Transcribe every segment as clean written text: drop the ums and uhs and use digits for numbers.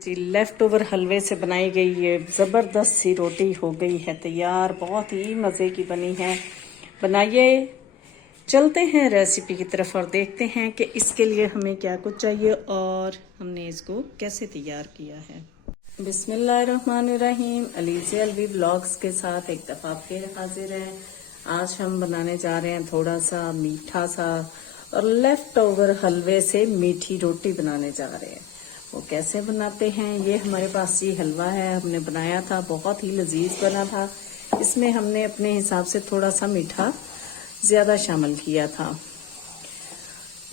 जी left over हलवे से बनाई गई ये ज़बरदस्त सी रोटी हो गई है तैयार। बहुत ही मज़े की बनी है। बनाइए। चलते हैं रेसिपी की तरफ और देखते हैं कि इसके लिए हमें क्या कुछ चाहिए और हमने इसको कैसे तैयार किया है। बिस्मिल्लाहिर्रहमानिर्रहीम। अलीज़ा अलवी ब्लॉग्स के साथ एक दफ़ा फिर हाजिर है। आज हम बनाने जा रहे हैं थोड़ा सा मीठा सा और लेफ्ट ओवर हलवे से मीठी रोटी बनाने जा रहे हैं। वो कैसे बनाते हैं, ये हमारे पास ये हलवा है, हमने बनाया था, बहुत ही लजीज बना था। इसमें हमने अपने हिसाब से थोड़ा सा मीठा ज़्यादा शामिल किया था।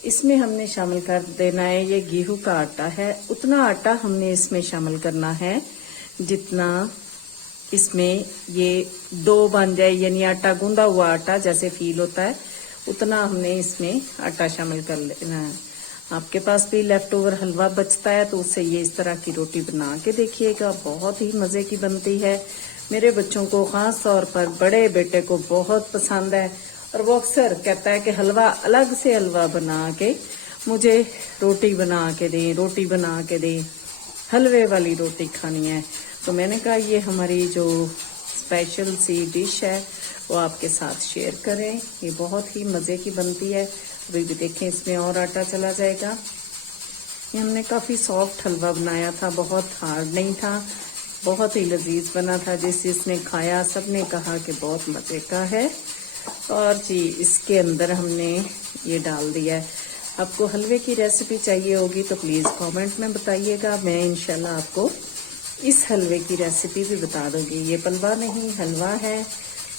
इसमें हमने शामिल कर देना है, ये गेहूं का आटा है, उतना आटा हमने इसमें शामिल करना है जितना इसमें ये डो बन जाए, यानी आटा गूंदा हुआ आटा जैसे फील होता है उतना हमने इसमें आटा शामिल कर लेना है। आपके पास भी लेफ्ट ओवर हलवा बचता है तो उससे ये इस तरह की रोटी बना के देखिएगा, बहुत ही मज़े की बनती है। मेरे बच्चों को ख़ास तौर पर बड़े बेटे को बहुत पसंद है और वो अक्सर कहता है कि हलवा अलग से हलवा बना के मुझे रोटी बना के दें, रोटी बना के दें, हलवे वाली रोटी खानी है। तो मैंने कहा ये हमारी जो स्पेशल सी डिश है वो आपके साथ शेयर करें। ये बहुत ही मज़े की बनती है। अभी भी देखें इसमें और आटा चला जाएगा। ये हमने काफ़ी सॉफ्ट हलवा बनाया था, बहुत हार्ड नहीं था, बहुत ही लजीज बना था। जिसने खाया सब ने कहा कि बहुत मज़े का है। और जी इसके अंदर हमने ये डाल दिया है। आपको हलवे की रेसिपी चाहिए होगी तो प्लीज़ कमेंट में बताइएगा, मैं इंशाल्लाह आपको इस हलवे की रेसिपी भी बता दूंगी। ये पलवा नहीं हलवा है।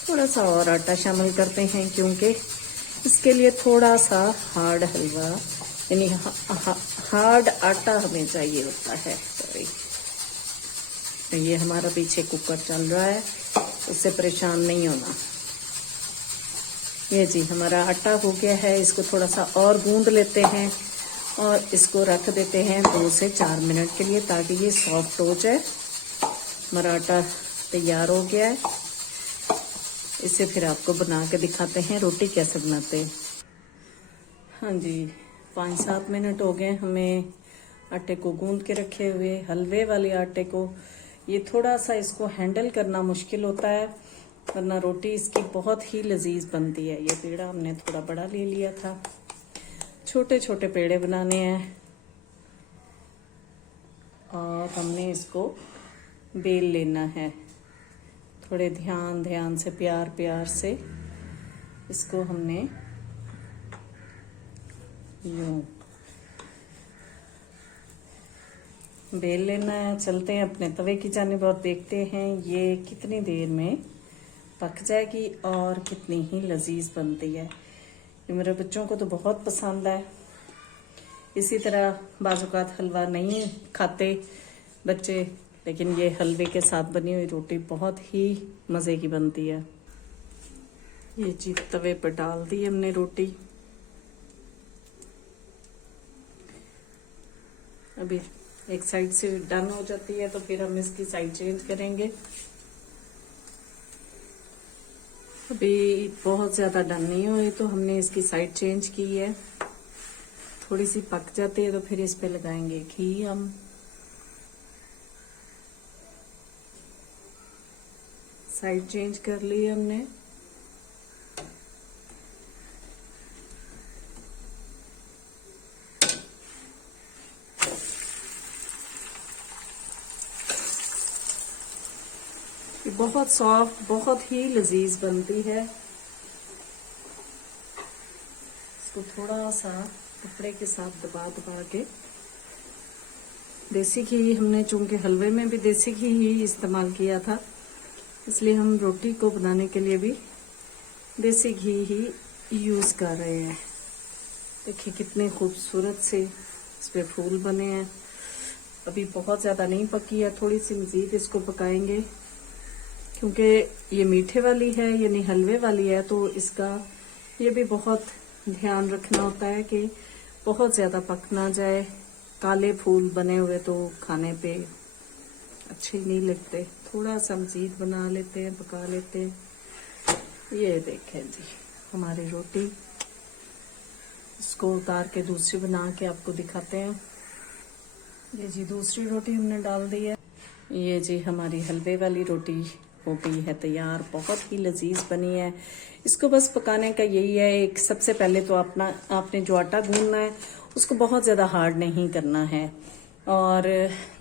थोड़ा सा और आटा शामिल करते हैं क्योंकि इसके लिए थोड़ा सा हार्ड हलवा यानी हार्ड आटा हमें चाहिए होता है। सॉरी, ये हमारा पीछे कुकर चल रहा है, उससे परेशान नहीं होना। ये जी हमारा आटा हो गया है, इसको थोड़ा सा और गूंद लेते हैं और इसको रख देते हैं 2 से 4 मिनट के लिए ताकि ये सॉफ्ट हो जाए। हमारा आटा तैयार हो गया है। इसे फिर आपको बना के दिखाते हैं रोटी कैसे बनाते हैं। हाँ जी 5-7 मिनट हो गए हमें आटे को गूंद के रखे हुए, हलवे वाले आटे को। ये थोड़ा सा इसको हैंडल करना मुश्किल होता है वरना रोटी इसकी बहुत ही लजीज बनती है। ये पेड़ा हमने थोड़ा बड़ा ले लिया था, छोटे छोटे पेड़े बनाने हैं और हमने इसको बेल लेना है। थोड़े ध्यान से प्यार से इसको हमने यूं बेल लेना है। चलते हैं अपने तवे की जानिब और देखते हैं ये कितनी देर में पक जाएगी और कितनी ही लजीज बनती है। ये मेरे बच्चों को तो बहुत पसंद है। इसी तरह बाजुकात हलवा नहीं खाते बच्चे, लेकिन ये हलवे के साथ बनी हुई रोटी बहुत ही मज़े की बनती है। ये जी तवे पर डाल दी हमने रोटी। अभी एक साइड से डन हो जाती है तो फिर हम इसकी साइड चेंज करेंगे। अभी बहुत ज़्यादा डन नहीं हुई तो हमने इसकी साइड चेंज की है। थोड़ी सी पक जाती है तो फिर इस पे लगाएंगे घी। हम साइड चेंज कर ली हमने। ये बहुत सॉफ्ट, बहुत ही लजीज बनती है। इसको थोड़ा सा कपड़े के साथ दबा के, देसी घी हमने चूंकि हलवे में भी देसी घी ही इस्तेमाल किया था इसलिए हम रोटी को बनाने के लिए भी देसी घी ही यूज कर रहे हैं। देखिए कितने खूबसूरत से इस पे फूल बने हैं। अभी बहुत ज्यादा नहीं पकी है, थोड़ी सी मजीद इसको पकाएंगे क्योंकि ये मीठे वाली है यानी हलवे वाली है तो इसका ये भी बहुत ध्यान रखना होता है कि बहुत ज्यादा पक ना जाए। काले फूल बने हुए तो खाने पे अच्छे नहीं लगते। थोड़ा सा मजीद बना लेते हैं, पका लेते हैं। ये देखें जी हमारी रोटी, इसको उतार के दूसरी बना के आपको दिखाते हैं। ये जी दूसरी रोटी हमने डाल दी है। ये जी हमारी हलवे वाली रोटी हो गई है तैयार, बहुत ही लजीज बनी है। इसको बस पकाने का यही है, एक सबसे पहले तो आपने जो आटा गूंदना है उसको बहुत ज़्यादा हार्ड नहीं करना है और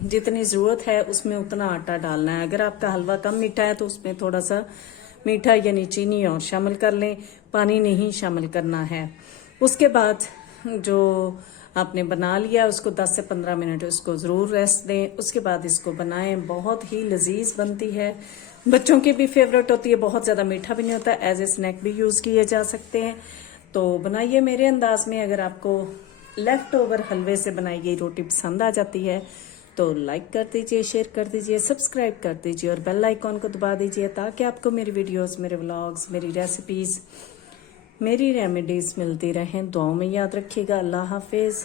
जितनी ज़रूरत है उसमें उतना आटा डालना है। अगर आपका हलवा कम मीठा है तो उसमें थोड़ा सा मीठा यानी चीनी और शामिल कर लें, पानी नहीं शामिल करना है। उसके बाद जो आपने बना लिया उसको 10 से 15 मिनट उसको ज़रूर रेस्ट दें। उसके बाद इसको बनाएं, बहुत ही लजीज बनती है, बच्चों की भी फेवरेट होती है, बहुत ज़्यादा मीठा भी नहीं होता, एज ए स्नैक भी यूज़ किए जा सकते हैं। तो बनाइए मेरे अंदाज में। अगर आपको लेफ्ट ओवर हलवे से बनाई गई रोटी पसंद आ जाती है तो लाइक कर दीजिए, शेयर कर दीजिए, सब्सक्राइब कर दीजिए और बेल आइकॉन को दबा दीजिए ताकि आपको मेरी वीडियोस, मेरे व्लॉग्स, मेरी रेसिपीज़, मेरी रेमेडीज़ मिलती रहें। दुआओं में याद रखिएगा। अल्लाह हाफिज़।